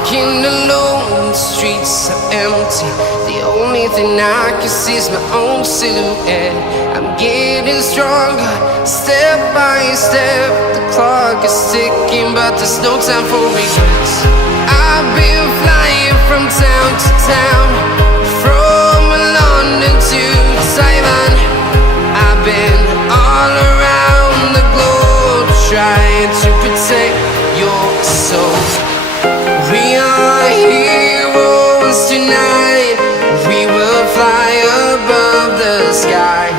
walking alone, the streets are empty. The only thing I can see is my own silhouette. I'm getting stronger, step by step. The clock is ticking, but there's no time for regrets. I've been flying from town to town, from London to Taiwan. I've been all around the globe, trying to protect your soul. We are heroes tonight. We will fly above the sky.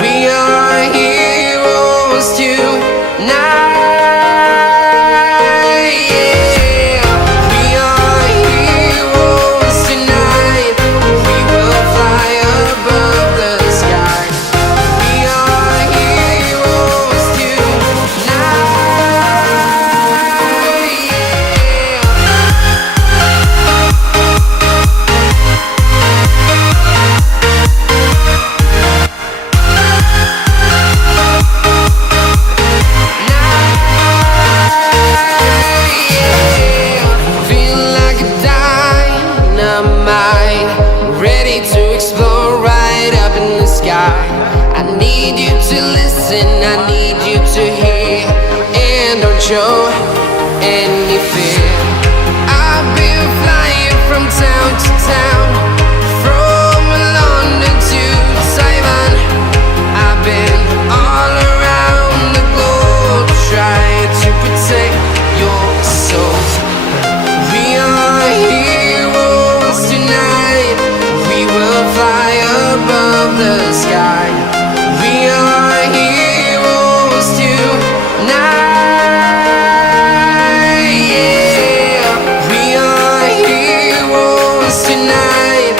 We are heroes tonight. Yeah. We are heroes tonight. We will fly above the sky. We are heroes tonight. Ready to explore right up in the sky. I need you to listen, I need you to hear, and don't show any fear. I've been flying from town to town, from London to Taiwan. I've been all around the globe, trying to protect your soul. We are heroes tonight. We will fly above the sky. We are heroes tonight. Yeah. We are heroes tonight.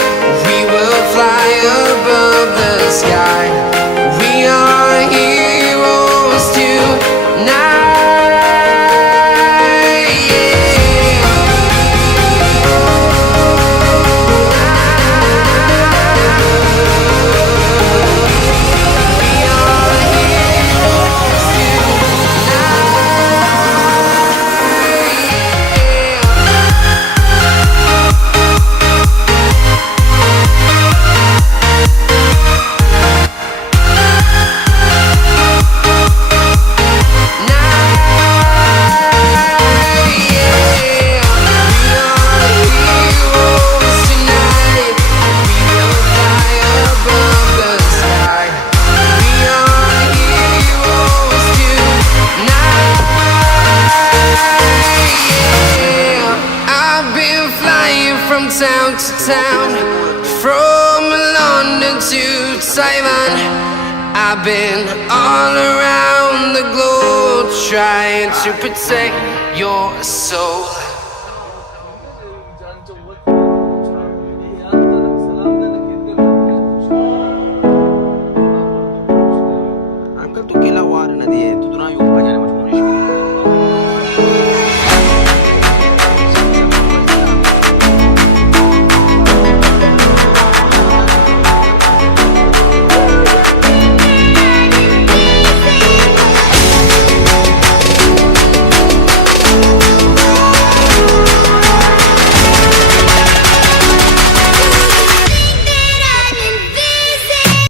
We will fly above the sky. We are heroes tonight. From town to town, from London to Taiwan. I've been all around the globe, trying to protect your soul.